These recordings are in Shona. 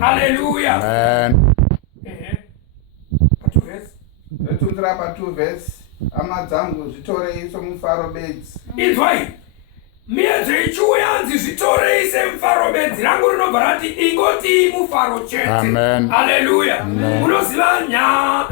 Hallelujah. Amen. Tungira pa 2 verse. Amadzangu zvitorei somufaro bedzi. Inzwai. Miedzo ichiuyanzi zvitorei semufaro bedzi. Rangu rinobva rati ingoti mufaro chete. Amen. Hallelujah. Munoziva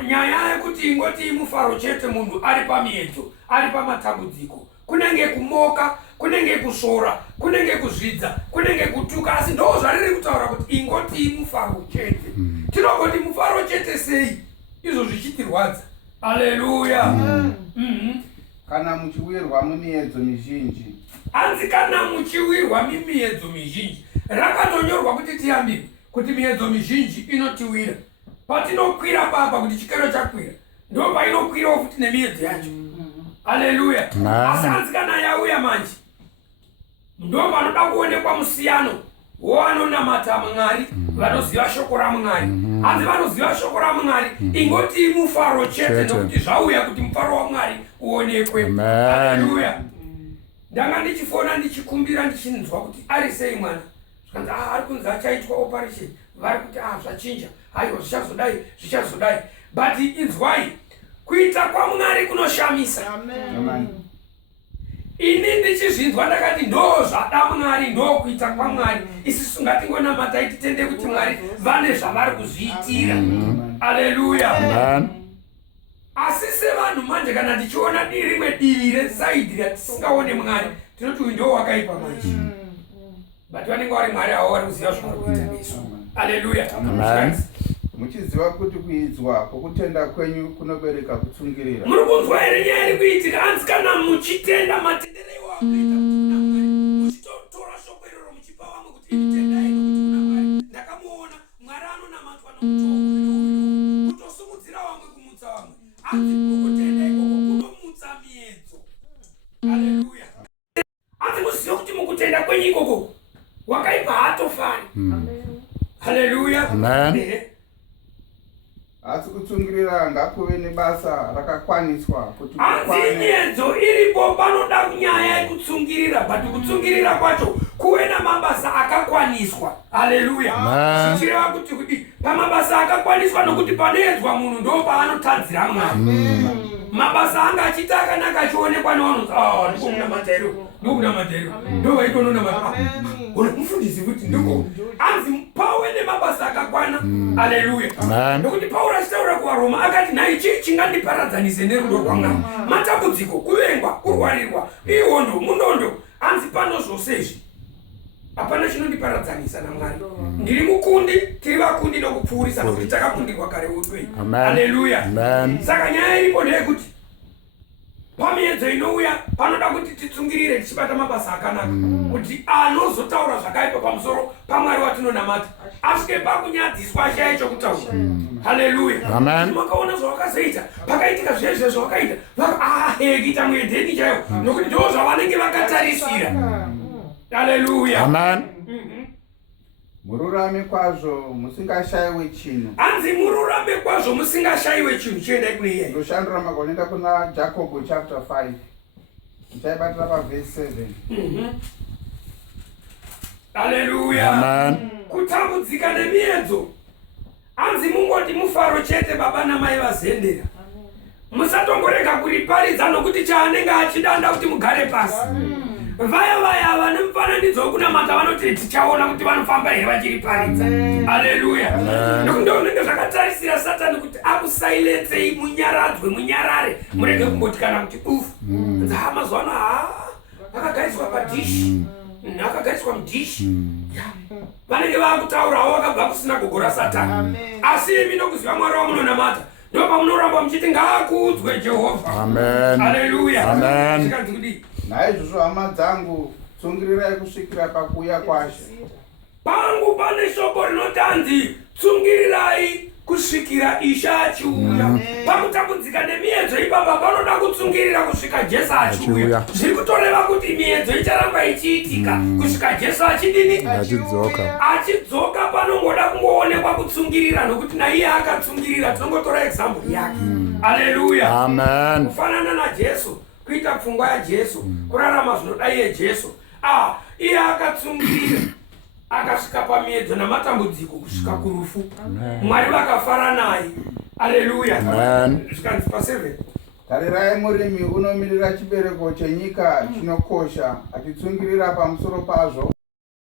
nyaya yekuti ingoti mufaro chete munhu ari pamiedzo, ari pamatambudziko. Kunenge kumoka, kunenge kusvora, kunenge kuzvidza, kunenge kutuka, asi ndo zvariri kutaura kuti ingoti mufaro chete. Tinongoti mufaro chete sei? Izvo zvichitirwadza. Haleluya. Kana muchiwirwa mumiedzo mizhinji. Anzi kana muchiwirwa mimiedzo mizhinji. Rakatonyorwa kuti tiyambire kuti miedzo mizhinji inotiwira. Patinokwira papa kuti chikero chakwira, ndo painokwirawo futi nemiedzo yacho. Haleluya. Asi anzi kana yauya manje, ndo panoda kuonekwa musiyano woanonamata Mwari, vanoziva shoko raMwari. Anzi vanoziva shoko raMwari, ingoti mufaro chete nokuti zvauya kuti mufaro waMwari uonekwe. Haleluya. Ndanga ndichifona ndichikumbira ndichinzwa kuti ari sei mwana. Zvikanzi ari kunzi achaitwa operation. Vari kuti zvachinja. Haiwa zvichazodai. But inzwai, kuita kwaMwari kunoshamisa. Amen. Ini ndichizvinzwa ndakati ndo zvada Mwari, ndo kuita kwaMwari. Isusu ngatingonamata titende kuti Mwari vane zvavari kuzviitira. Haleluya. Amen. Asi sevanhu manje kana tichiona rimwe divi resaidi ratisingaone Mwari, tinoti uyu ndo wakaipa manje. But vanenge vari Mwari avo vari kuziva zvavari kuita nesu. Haleluya. Amen. Muchiziva kuti kuidzwa kwokutenda kwenyu kunobereka kutsungirira. Muri kunzwa here nyaya iri kuitika? Anzi kana muchitenda matendero iwawo anoita kuti kuna Mwari, muchitotora shoko iroro muchipa vamwe kuti tendai nokuti kuna Mwari. Ndakamuona Mwari anonamatwa nomutoo uyu, kutosumudzira vamwe kumutsa vamwe. Anzi kutenda ikoko kunomutsa miedzo. Haleluya. Anzi muzive kuti mukutenda kwenyu ikoko wakaipa haatofari. Haleluya. Amen. Asi kutsungirira ngakuve nebasa rakakwaniswa kuti anzi miedzo iripo panoda nyaya yekutsungirira, but kutsungirira kwacho kuve namabasa akakwaniswa. Haleluya. Zvichireva kuti pamabasa akakwaniswa nokuti panoedzwa munhu ndo paanotadzira Mwari. Mabasa anga achiita akanaka achionekwa nevanhu, ndokunamatairo ndo vaitononamata mufundisi kuti ndiko. Anzi pawe nemabasa akakwana. Haleluya. Nokuti Pauro achitaura kuvaRoma akati nhai chii chingandiparadzanise nerudo rwaMwari? Matambudziko, kuvengwa, kurwarirwa, ihondo, munondo. Anzi pano zvose izvi hapana chinondiparadzanisa naMwari. Ndiri mukundi, tiri vakundi nokupfuurisa nokuti takakundirwa kare udwei. Haleluya. Saka nyaya iripo ndeyekuti pamiedzo inouya panoda kuti titsungirire tichibata mabasa akanaka, kuti anozotaura zvakaipa pamusoro paMwari watinonamata asvike pakunyadziswa ashaya chokutaura. Haleluya. Makaona zvawakazoita, pakaitika zvezve zvawakaita, kuita muedheni chaiwo, nokuti ndo zvavanenge vakatarisira. Haleluya. Mururame kwazvo musingashayiwe chinhu. Anzi mururame kwazvo musingashayiwe chinhu. Chiendai kune iye. Ndoshandura magonenda kuna Jacob chapter 5. Ndichaibatira paverse 7. Haleluya. Kutambudzika nemiedzo. Anzi mungoti mufaro chete baba namai vazendera. Musatongorega kuriparidza nokuti chaanenge achidanda kuti mugare pasi. Vaya vane mufananidzo wokunamata vanoti tichaona kuti vanofamba here vachiriparidza. Haleluya. Nokuti unenge zvakatarisira Satani kuti akusailetsei munyarare, murege kungoti kana kuti mazuva ano akagariswa padhishi, akagariswa mudhishi. Vanenge vakutaurawo vakabva kusinagogo raSatani. Asi imi nokuziva Mwari wamunonamata ndo pamunoramba muchiti ngaakuudzwe Jehovha. Haleluya. Zvikanzi kudii? Naizvozvo hama dzangu, tsungirirai kusvikira pakuuya kwaShe. Pangu pane shoko rinotanzi tsungirirai kusvikira Ishe achiuya. Pakutambudzika nemiedzo ipapa panoda kutsungirira kusvika Jesu achiuya. Zviri kutoreva kuti miedzo icharamba ichiitika kusvika Jesu achidini? Achidzoka. Panongoda kungoonekwa kutsungirira, nokuti naiye akatsungirira. Tinongotora example yake. Haleluya. Kufanana naJesu, kuita pfungwa yaJesu, kurarama zvinodai yeJesu. Iye akatsungirira. akasvika pamiedzo namatambudziko kusvika kurufu. Mwari vakafara naye. Haleluya. Zvikanzi pa7. Tarirai murimi unomirira chibereko chenyika chinokosha achitsungirira pamusoro pazvo